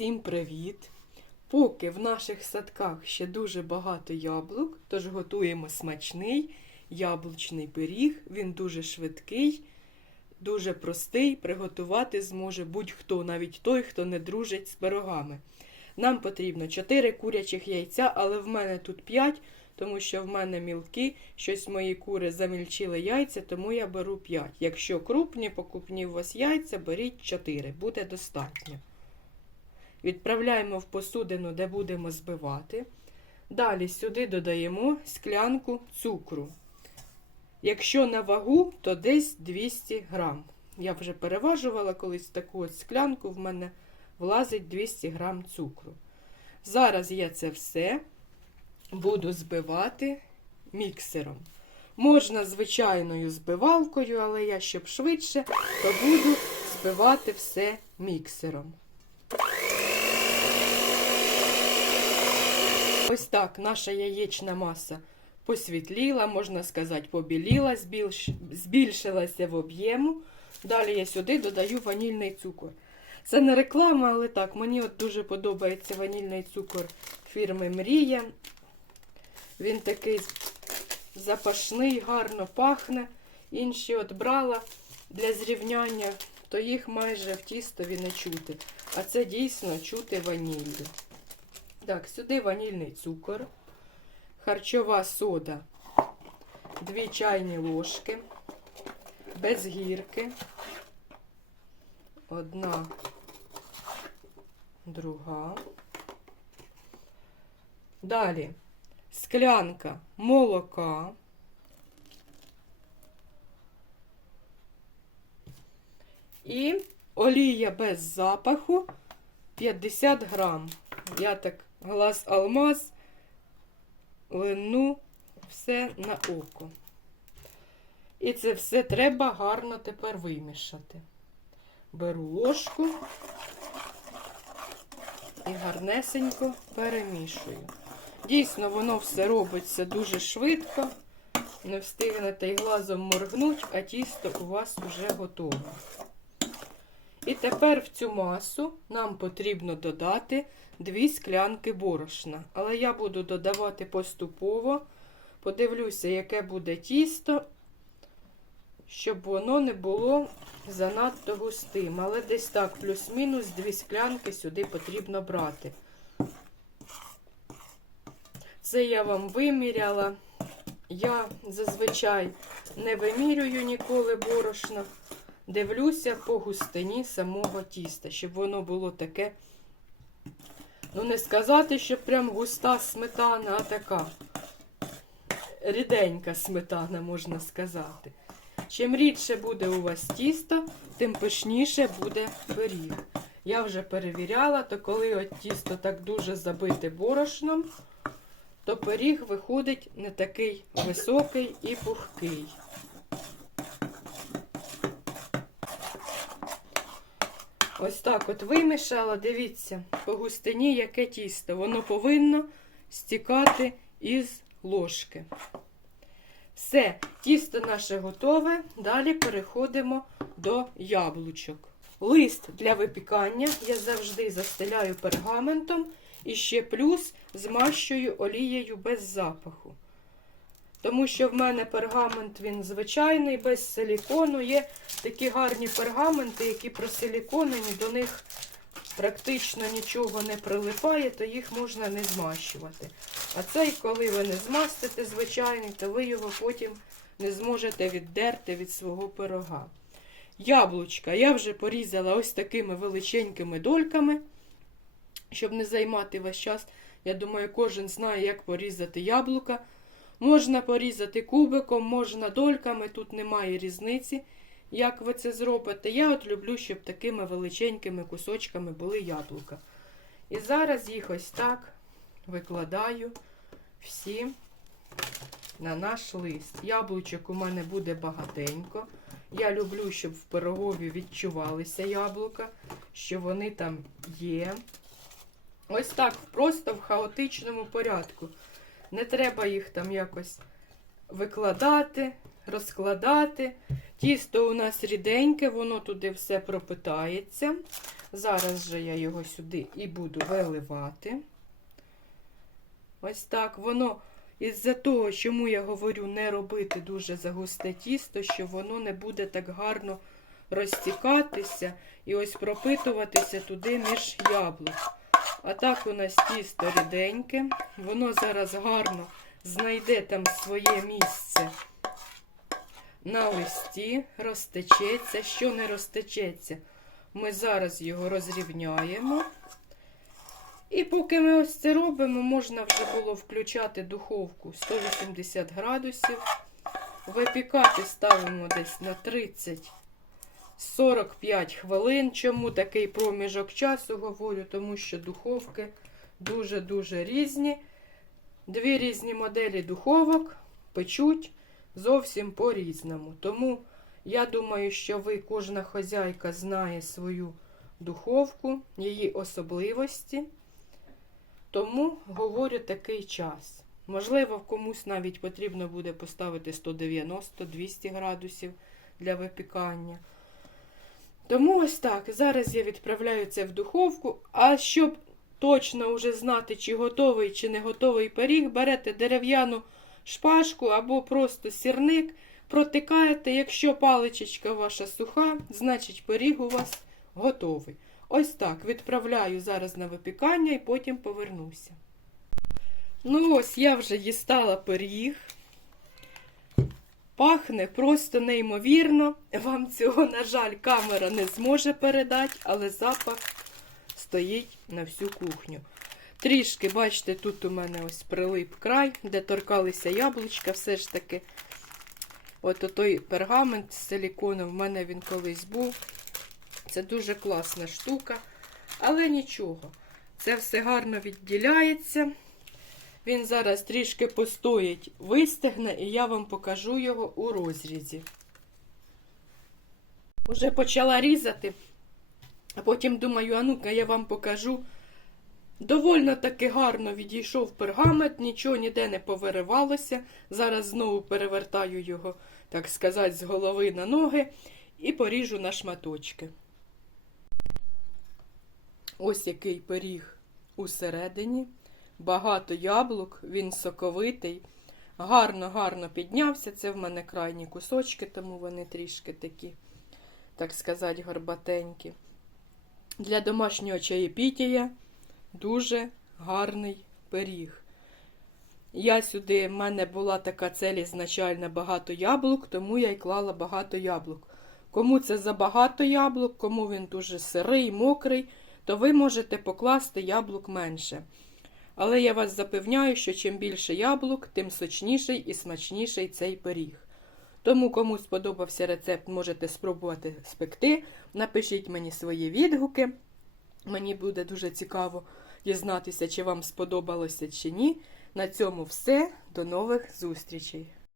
Усім привіт! Поки в наших садках ще дуже багато яблук, тож готуємо смачний яблучний пиріг. Він дуже швидкий, дуже простий, приготувати зможе будь-хто, навіть той, хто не дружить з пирогами. Нам потрібно 4 курячих яйця, але в мене тут 5, тому що в мене мілкі, щось мої кури замільчили яйця, тому я беру 5. Якщо крупні, покупні у вас яйця, беріть 4, буде достатньо. Відправляємо в посудину, де будемо збивати. Далі сюди додаємо склянку цукру. Якщо на вагу, то десь 200 грам. Я вже переважувала колись таку от склянку, в мене влазить 200 грам цукру. Зараз я це все буду збивати міксером. Можна звичайною збивалкою, але я, щоб швидше, то буду збивати все міксером. Ось так наша яєчна маса посвітліла, можна сказати, побіліла, збільшилася в об'єму. Далі я сюди додаю ванільний цукор. Це не реклама, але так, мені от дуже подобається ванільний цукор фірми Мрія. Він такий запашний, гарно пахне. Інші от брала для зрівняння, то їх майже в тістові не чути. А це дійсно чути ваніллю. Так, сюди ванільний цукор, харчова сода, 2 чайні ложки, без гірки, 1, друга. Далі склянка молока, і олія без запаху 50 грам. Я так глаз алмаз лину все на око. І це все треба гарно тепер вимішати. Беру ложку і гарнесенько перемішую. Дійсно, воно все робиться дуже швидко. Не встигнете й глазом моргнуть, а тісто у вас вже готове. І тепер в цю масу нам потрібно додати 2 склянки борошна. Але я буду додавати поступово. Подивлюся, яке буде тісто, щоб воно не було занадто густим. Але десь так, плюс-мінус 2 склянки сюди потрібно брати. Це я вам виміряла. Я зазвичай не вимірюю ніколи борошна. Дивлюся по густині самого тіста, щоб воно було таке, ну не сказати, що прям густа сметана, а така ріденька сметана, можна сказати. Чим рідше буде у вас тісто, тим пишніше буде пиріг. Я вже перевіряла, то коли от тісто так дуже забите борошном, то пиріг виходить не такий високий і пухкий. Ось так от вимішала, дивіться, по густині яке тісто. Воно повинно стікати із ложки. Все, тісто наше готове. Далі переходимо до яблучок. Лист для випікання я завжди застеляю пергаментом і ще плюс змащую олією без запаху. Тому що в мене пергамент, він звичайний, без силікону. Є такі гарні пергаменти, які просиліконені, до них практично нічого не прилипає, то їх можна не змащувати. А цей, коли ви не змастите звичайний, то ви його потім не зможете віддерти від свого пирога. Яблучка я вже порізала ось такими величенькими дольками, щоб не займати весь час. Я думаю, кожен знає, як порізати яблука. Можна порізати кубиком, можна дольками, тут немає різниці, як ви це зробите. Я от люблю, щоб такими величенькими кусочками були яблука. І зараз їх ось так викладаю всі на наш лист. Яблучок у мене буде багатенько. Я люблю, щоб в пирогові відчувалися яблука, що вони там є. Ось так, просто в хаотичному порядку. Не треба їх там якось викладати, розкладати. Тісто у нас ріденьке, воно туди все пропитається. Зараз же я його сюди і буду виливати. Ось так. Воно із-за того, чому я говорю не робити дуже загусте тісто, що воно не буде так гарно розтікатися і ось пропитуватися туди між яблук. А так у нас тісто ріденьке. Воно зараз гарно знайде там своє місце на листі, розтечеться. Що не розтечеться, ми зараз його розрівняємо. І поки ми ось це робимо, можна вже було включати духовку 180 градусів. Випікати ставимо десь на 30-45 хвилин. Чому такий проміжок часу говорю? Тому що духовки дуже-дуже різні. Дві різні моделі духовок печуть зовсім по-різному. Тому я думаю, що ви, кожна хазяйка знає свою духовку, її особливості. Тому говорю такий час. Можливо, комусь навіть потрібно буде поставити 190-200 градусів для випікання. Тому ось так. Зараз я відправляю це в духовку. А щоб точно вже знати, чи готовий, чи не готовий пиріг, берете дерев'яну шпажку або просто сірник, протикаєте. Якщо паличечка ваша суха, значить пиріг у вас готовий. Ось так, відправляю зараз на випікання і потім повернуся. Ну ось, я вже дістала пиріг. Пахне просто неймовірно. Вам цього, на жаль, камера не зможе передати, але запах стоїть на всю кухню. Трішки, бачите, тут у мене ось прилип край, де торкалися яблучка, все ж таки. От той пергамент з силікону, в мене він колись був. Це дуже класна штука, але нічого. Це все гарно відділяється. Він зараз трішки постоїть, вистигне, і я вам покажу його у розрізі. Уже почала різати, а потім думаю, а ну-ка я вам покажу. Довольно таки гарно відійшов пергамент, нічого ніде не повиривалося. Зараз знову перевертаю його, так сказати, з голови на ноги і поріжу на шматочки. Ось який пиріг усередині. Багато яблук, він соковитий. Гарно-гарно піднявся. Це в мене крайні кусочки, тому вони трішки такі, так сказати, горбатенькі. Для домашнього чаєпітія дуже гарний пиріг. Я сюди, в мене була така цель ізначально багато яблук, тому я й клала багато яблук. Кому це забагато яблук, кому він дуже сирий, мокрий, то ви можете покласти яблук менше. Але я вас запевняю, що чим більше яблук, тим сочніший і смачніший цей пиріг. Тому, кому сподобався рецепт, можете спробувати спекти. Напишіть мені свої відгуки. Мені буде дуже цікаво дізнатися, чи вам сподобалося, чи ні. На цьому все. До нових зустрічей!